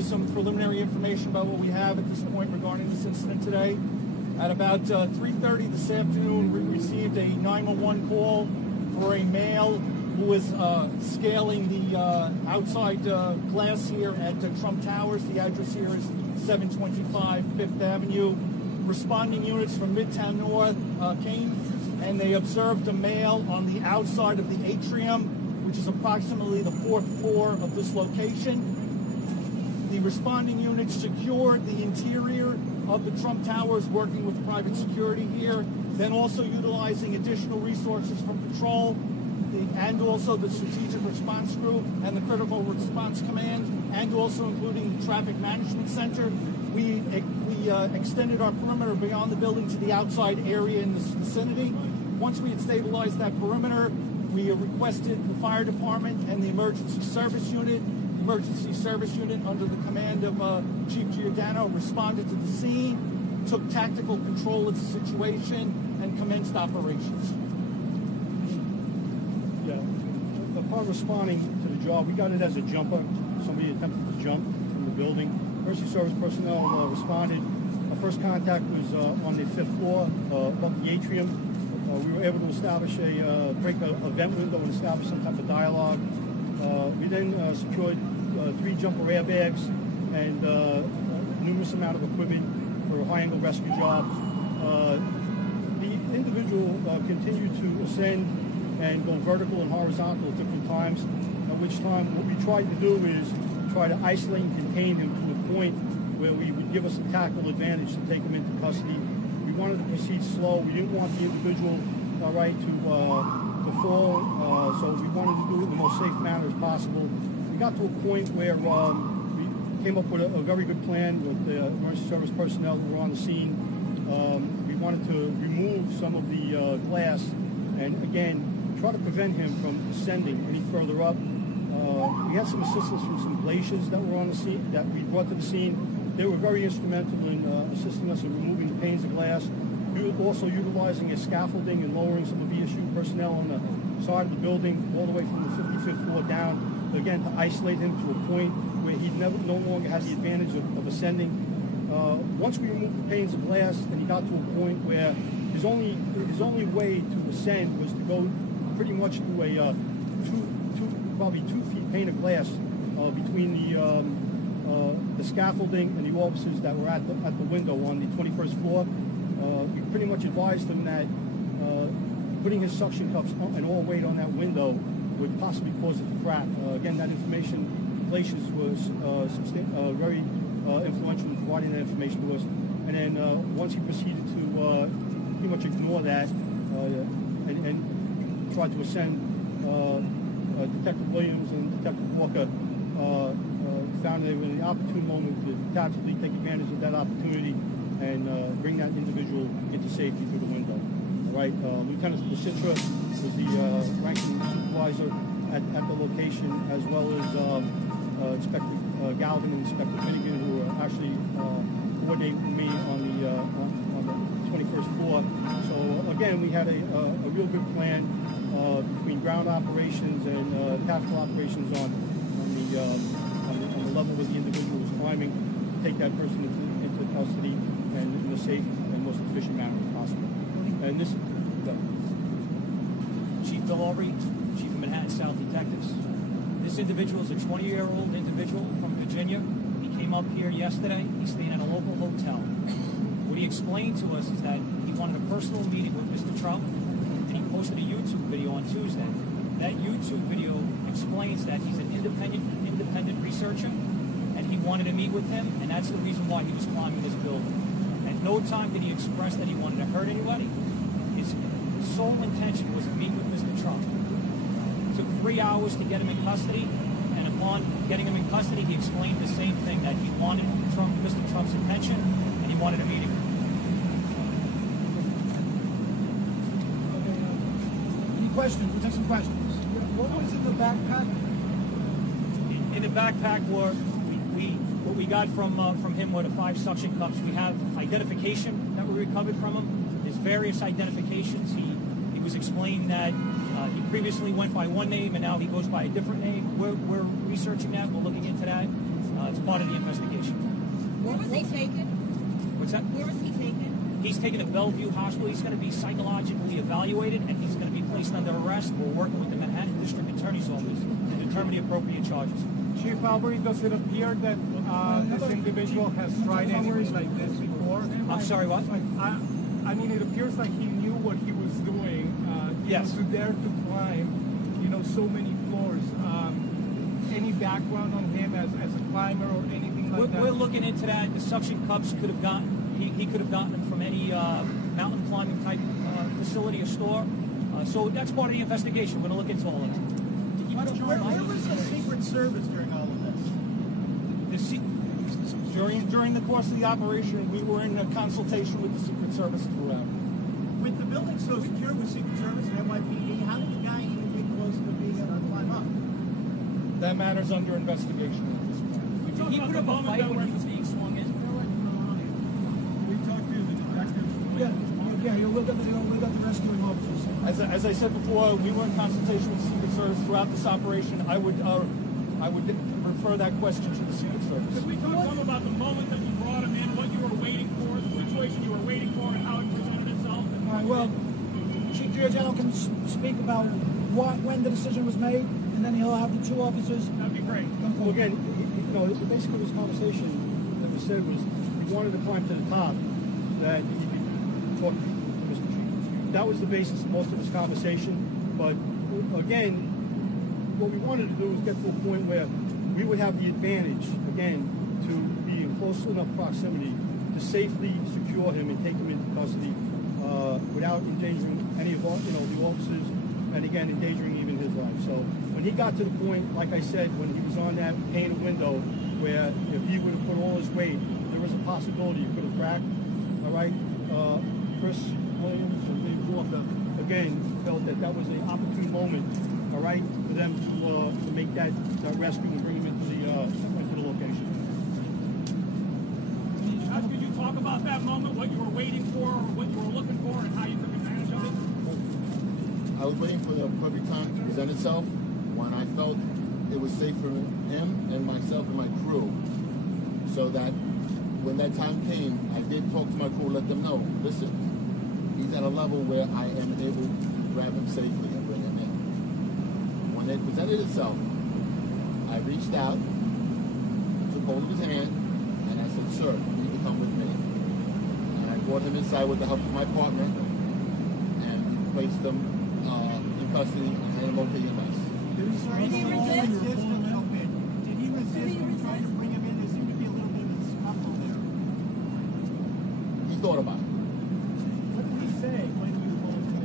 Some preliminary information about what we have at this point regarding this incident today. At about 3:30 this afternoon, we received a 911 call for a male who was scaling the outside glass here at Trump Towers. The address here is 725 Fifth Avenue. Responding units from Midtown North came and they observed a male on the outside of the atrium, which is approximately the fourth floor of this location. The responding units secured the interior of the Trump Towers, working with private security here, then also utilizing additional resources from patrol and also the Strategic Response Group and the Critical Response Command, and also including the Traffic Management Center. We extended our perimeter beyond the building to the outside area in this vicinity. Once we had stabilized that perimeter, we requested the fire department and the emergency service unit. Emergency service unit under the command of Chief Giordano responded to the scene, took tactical control of the situation, and commenced operations. Yeah, upon responding to the job, we got it as a jumper. Somebody attempted to jump from the building. Emergency service personnel responded. Our first contact was on the fifth floor above the atrium. We were able to establish break a vent window and establish some type of dialogue. We then secured 3 jumper airbags and numerous amount of equipment for a high-angle rescue job. The individual continued to ascend and go vertical and horizontal at different times, at which time what we tried to do is try to isolate and contain him to a point where we would give us a tactical advantage to take him into custody. We wanted to proceed slow. We didn't want the individual to fall, so we wanted to do it in the most safe manner as possible. We got to a point where we came up with a very good plan with the emergency service personnel who were on the scene. We wanted to remove some of the glass and, again, try to prevent him from ascending any further up. We had some assistance from some glaciers that were on the scene, that we brought to the scene. They were very instrumental in assisting us in removing the panes of glass. We were also utilizing a scaffolding and lowering some of the VSU personnel on the side of the building all the way from the 55th floor down, again, to isolate him to a point where he no longer had the advantage of ascending. Once we removed the panes of glass and he got to a point where his only way to ascend was to go pretty much through a probably 2 feet pane of glass between the scaffolding and the officers that were at the window on the 21st floor. We pretty much advised him that putting his suction cups and all weight on that window would possibly cause it to crack. Again, that information, glaciers was very influential in providing that information to us. And then once he proceeded to pretty much ignore that and tried to ascend, Detective Williams and Detective Walker found they were in the opportune moment to tactically take advantage of that opportunity and bring that individual into safety through the window. All right, Lieutenant Citra was the ranking supervisor at the location, as well as Inspector Galvin and Inspector Finnegan, who were actually coordinating with me on the 21st floor. So again, we had a real good plan between ground operations and tactical operations on the level where the individual was climbing to take that person into custody and in a safe and most efficient manner as possible. And this, Chief Bill Aubrey, Chief of Manhattan South Detectives. This individual is a 20-year-old individual from Virginia. He came up here yesterday. He stayed at a local hotel. What he explained to us is that he wanted a personal meeting with Mr. Trump, and he posted a YouTube video on Tuesday. That YouTube video explains that he's an independent researcher, and he wanted to meet with him, and that's the reason why he was climbing this building. At no time did he express that he wanted to hurt anybody. His sole intention was to meet with Mr. Trump. It took 3 hours to get him in custody, and upon getting him in custody, he explained the same thing, that he wanted Mr. Trump's attention, and he wanted a meeting. Any questions? We'll take some questions. What was in the backpack? In the backpack were what we got from him were the 5 suction cups. We have identification that we recovered from him. There's various identifications. He was explaining that he previously went by one name and now he goes by a different name. We're researching that. We're looking into that. It's part of the investigation. Where was he taken? What's that? Where was he taken? He's taken to Bellevue Hospital. He's going to be psychologically evaluated, and he's going to be placed under arrest. We're working with the Manhattan District Attorney's Office to determine the appropriate charges. Chief Albury, does it appear that this individual has tried anything like this before? I'm sorry, what? I mean, it appears like he knew what he was doing. Yes. To dare to climb, so many floors. Any background on him as a climber or anything like that? We're looking into that. The suction cups could have gotten, he could have gotten them from any mountain climbing type facility or store. So that's part of the investigation. We're going to look into all of that. Where was the Secret Service during all of this? During the course of the operation, we were in a consultation with the Secret Service throughout. With the building so secure with Secret Service and NYPD, how did the guy even get close to being able to climb up? That matter's under investigation at this point. Did he put up a fight when he was being swung in? We talked to the detectives. Yeah, you're with the rescuing officers. As I said before, we were in consultation with the Secret Service throughout this operation. I would refer that question to the Secret Service. Could we talk some about the moment that you brought him in, what you were waiting for, the situation you were waiting for, and how it presented itself? All right, well, Chief Giorgiano can speak about when the decision was made, and then he'll have the two officers. That'd be great. Well, again, basically this conversation that was said was he wanted to climb to the top so that he could talk to Mr. Chief. That was the basis of most of this conversation. But again, what we wanted to do was get to a point where we would have the advantage, again, to be in close enough proximity to safely secure him and take him into custody without endangering any of the officers, and again, endangering even his life. So when he got to the point, like I said, when he was on that painted window, where if he would have put all his weight, there was a possibility he could have cracked. All right, Chris Williams and Dave Walker, again, felt that was an opportune moment, all right, for them to make that rescue and bring him into the location. Could you talk about that moment, what you were waiting for, or what you were looking for, and how you took advantage of it? I was waiting for the perfect time to present itself when I felt it was safe for him and myself and my crew, so that when that time came, I did talk to my crew, let them know, listen, he's at a level where I am able to grab him safely and bring him in. When it presented itself, I reached out, took hold of his hand, and I said, sir, you need to come with me. And I brought him inside with the help of my partner, and placed him in custody and had him over to EMS. Did he resist? Did he resist when trying to bring him in? There seemed to be a little bit of a scuffle there. He thought about it. What did he say when he was going to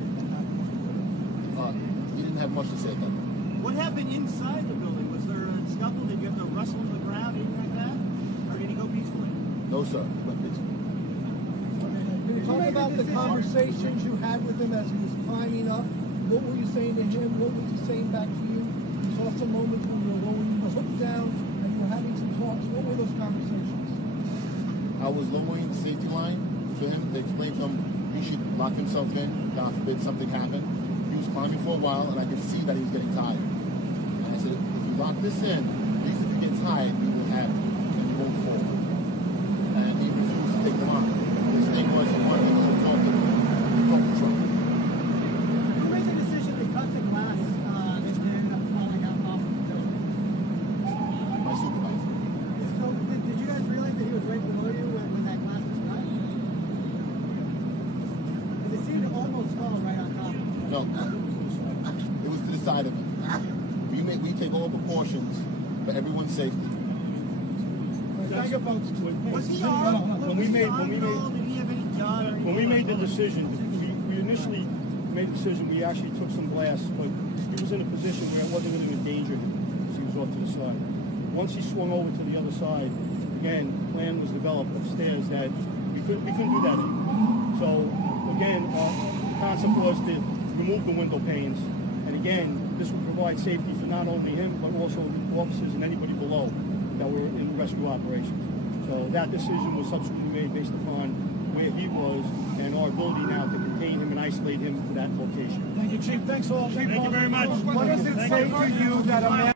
He didn't have much to say about that. What happened inside the building? Was there a scuffle? Did you have to wrestle on the ground, anything like that? Or did he go peacefully? No, sir. He went peacefully. Can you talk about the conversations you had with him as he was climbing up? What were you saying to him? What was he saying back to you? You saw some moments when you were lowering the hook down and you were having some talks. What were those conversations? I was lowering the safety line to him to explain to him he should lock himself in, God forbid something happened. He was climbing for a while, and I could see that he was getting tired. And I said, if you lock this in, at least if he gets tired, we will have it, and he won't fall. And he refused to take them on. His thing was he wanted to talk to trouble. Who made the decision to cut the glass that ended up falling out off the building? My supervisor. So did you guys realize that he was right below you when that glass was cut? Because it seemed to almost fall right on top of you. No, it was to the side of him. We take all precautions for everyone's safety. Was he armed? When we made Did he have any gun? Or when we made the decision, we initially made the decision. We actually took some glass, but he was in a position where it wasn't going to endanger him because he was off to the side. Once he swung over to the other side, again, the plan was developed upstairs that we couldn't do that anymore. So again, the concept was to remove the window panes, and again, this would provide safety for not only him but also the officers and anybody below that were in rescue operations. So that decision was subsequently made based upon where he was and our ability now to contain him and isolate him to that location. Thank you, Chief. Thanks all. Thank you very much. What does it say to you that a man